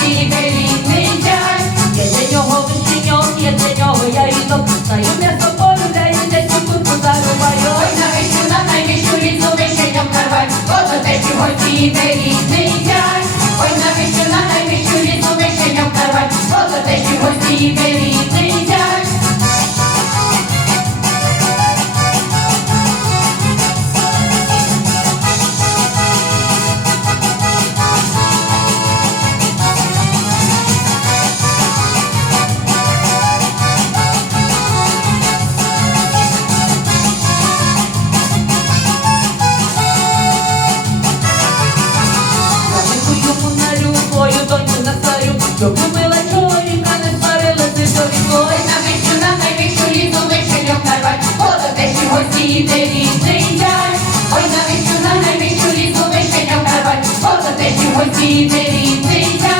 Baby. Дивіться.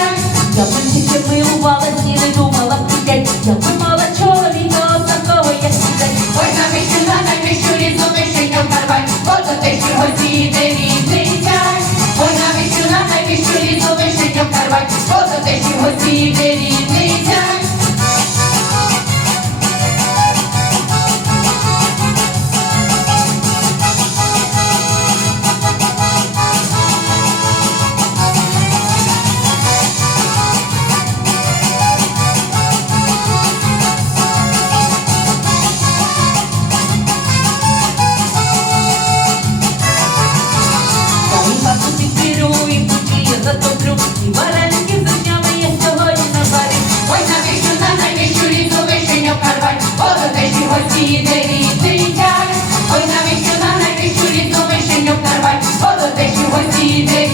Я б тільки милувалась і не думала втікать. Я би мала чоловіка такого, як сидять. Ой, на вищу, на найвищу різну вишеньку Карпать, от до тиші гості дивіться. Ой, на вищу, на найвищу різну вишеньку Карпать, от до тиші гості дивіться. He